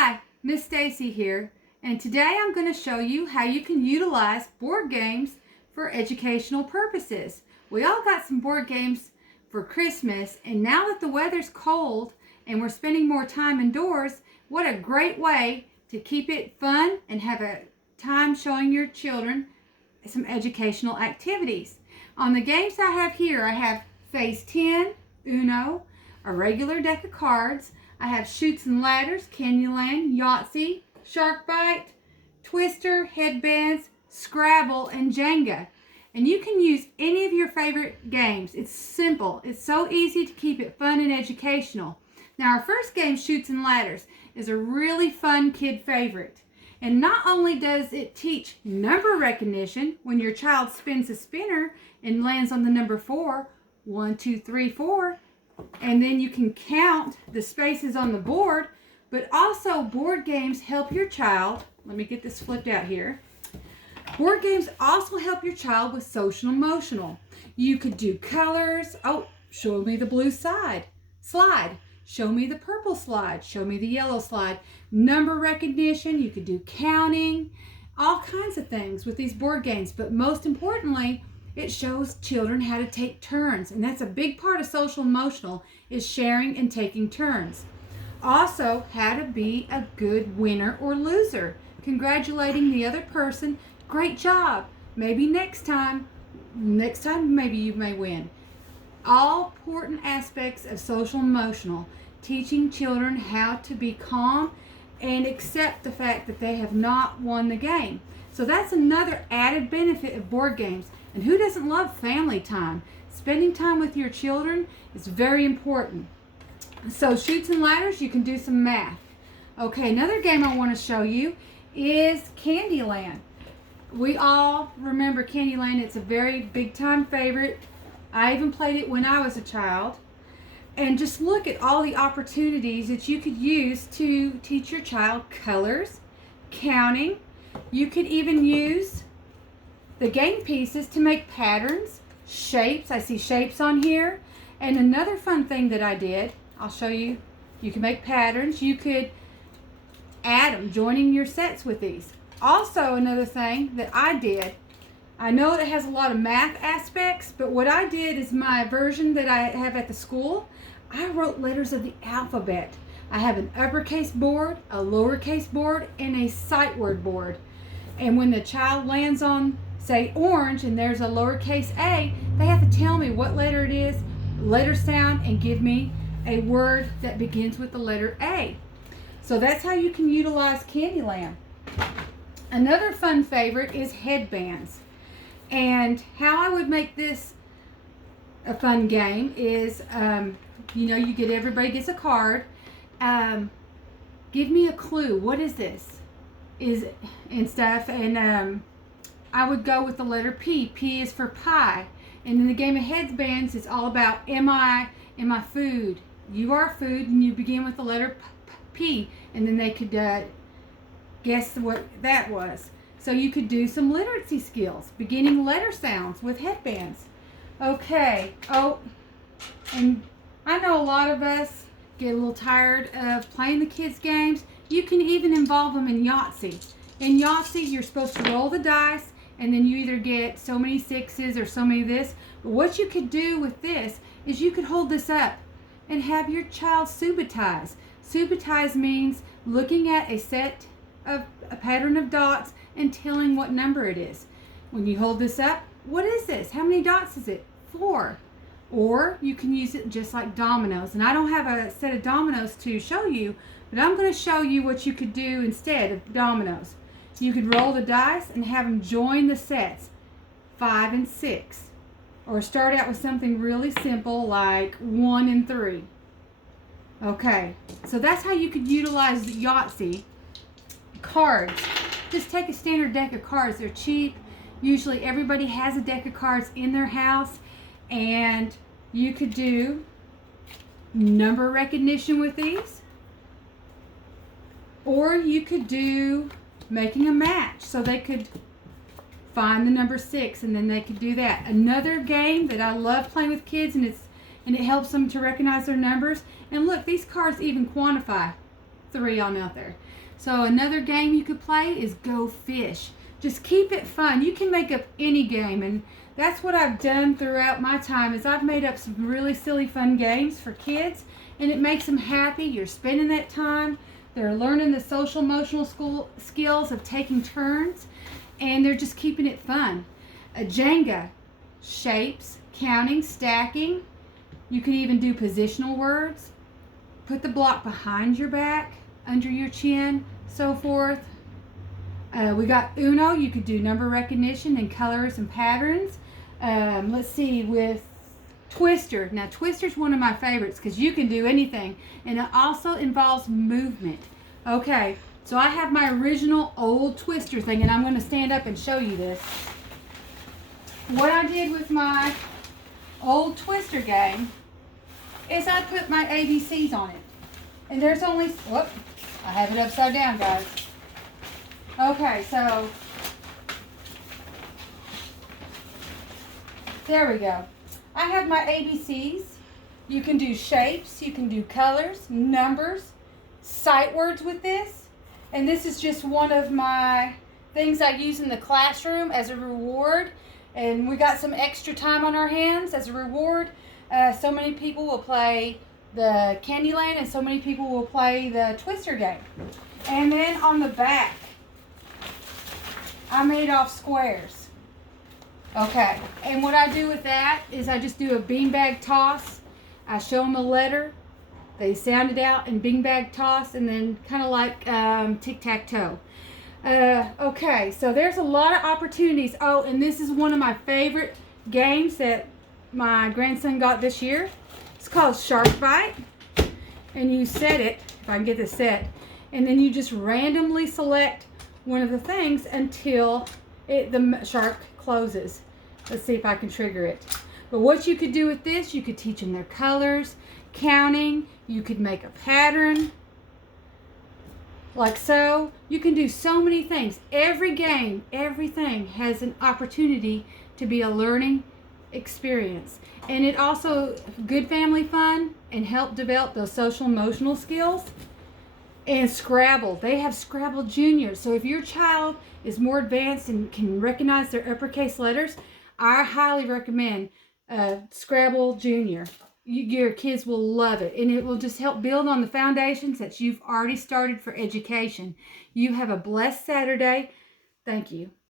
Hi, Miss Stacy here, and today I'm going to show you how you can utilize board games for educational purposes. We all got some board games for Christmas, and now that the weather's cold and we're spending more time indoors, what a great way to keep it fun and have a time showing your children some educational activities. On the games I have here, I have Phase 10, Uno, a regular deck of cards. I have Chutes and Ladders, Candyland, Yahtzee, Shark Bite, Twister, Headbands, Scrabble, and Jenga. And you can use any of your favorite games. It's simple. It's so easy to keep it fun and educational. Now our first game, Chutes and Ladders, is a really fun kid favorite. And not only does it teach number recognition when your child spins a spinner and lands on the number 4, 1, 2, 3, 4, and then you can count the spaces on the board, but also board games help your child. Let me get this flipped out here. Board games also help your child with social emotional. You could do colors. Oh, show me the blue slide. Show me the purple slide. Show me the yellow slide. Number recognition. You could do counting. All kinds of things with these board games. But most importantly, it shows children how to take turns. And that's a big part of social emotional, is sharing and taking turns. Also, how to be a good winner or loser. Congratulating the other person. Great job. Maybe next time maybe you may win. All important aspects of social emotional. Teaching children how to be calm and accept the fact that they have not won the game. So that's another added benefit of board games. And who doesn't love family time? Spending time with your children is very important. So Chutes and Ladders, you can do some math. Okay, another game I want to show you is Candyland. We all remember Candyland. It's a very big time favorite. I even played it when I was a child. And just look at all the opportunities that you could use to teach your child colors, counting. You could even use the game pieces to make patterns, shapes. I see shapes on here. And another fun thing that I did, I'll show you. You can make patterns. You could add them, joining your sets with these. Also, another thing that I did, I know it has a lot of math aspects, but what I did is my version that I have at the school, I wrote letters of the alphabet. I have an uppercase board, a lowercase board, and a sight word board. And when the child lands on, say, orange, and there's a lowercase a, they have to tell me what letter it is, letter sound, and give me a word that begins with the letter A. So that's how you can utilize Candyland. Another fun favorite is headbands. And how I would make this a fun game is, you get, everybody gets a card. Give me a clue. What is this? And stuff. And I would go with the letter P. P is for pie. And in the game of headbands, it's all about am I food? You are food, and you begin with the letter P. And then they could guess what that was. So you could do some literacy skills, beginning letter sounds with headbands. Okay. Oh, and I know a lot of us get a little tired of playing the kids' games. You can even involve them in Yahtzee. In Yahtzee, you're supposed to roll the dice, and then you either get so many sixes or so many of this. But what you could do with this is you could hold this up and have your child subitize. Subitize means looking at a pattern of dots and telling what number it is. When you hold this up, what is this? How many dots is it? 4. Or you can use it just like dominoes. And I don't have a set of dominoes to show you, but I'm going to show you what you could do instead of dominoes. You could roll the dice and have them join the sets, 5 and 6. Or start out with something really simple like 1 and 3. Okay, so that's how you could utilize the Yahtzee. Cards. Just take a standard deck of cards. They're cheap. Usually everybody has a deck of cards in their house. And you could do number recognition with these. Or you could do making a match. So they could find the number 6 and then they could do that. Another game that I love playing with kids, and it helps them to recognize their numbers. And look, these cards even quantify. 3 on out there. So another game you could play is Go Fish. Just keep it fun. You can make up any game, and that's what I've done throughout my time is I've made up some really silly fun games for kids, and it makes them happy. You're spending that time. They're learning the social emotional skills of taking turns, and they're just keeping it fun. A Jenga, shapes, counting, stacking. You could even do positional words. Put the block behind your back, under your chin, so forth. We got Uno. You could do number recognition and colors and patterns. Let's see, with Twister. Now, Twister's one of my favorites because you can do anything, and it also involves movement. Okay, so I have my original old Twister thing, and I'm going to stand up and show you this. What I did with my old Twister game is I put my ABCs on it. And there's only, whoop, I have it upside down, guys. Okay, so there we go. I have my ABCs. You can do shapes, you can do colors, numbers, sight words with this. And this is just one of my things I use in the classroom as a reward. And we got some extra time on our hands as a reward. So many people will play the Candyland and so many people will play the Twister game. And then on the back, I made off squares. Okay, and what I do with that is I just do a beanbag toss. I show them a letter. They sound it out and beanbag toss, and then kind of like tic-tac-toe. Okay, so there's a lot of opportunities. Oh, and this is one of my favorite games that my grandson got this year. It's called Shark Bite. And you set it, if I can get this set, and then you just randomly select one of the things until the shark closes. Let's see if I can trigger it. But what you could do with this, you could teach them their colors, counting, you could make a pattern, like so. You can do so many things. Every game, everything has an opportunity to be a learning experience. And it also, good family fun and help develop those social emotional skills. And Scrabble, they have Scrabble Junior. So if your child is more advanced and can recognize their uppercase letters, I highly recommend Scrabble Junior. Your kids will love it, and it will just help build on the foundations that you've already started for education. You have a blessed Saturday. Thank you.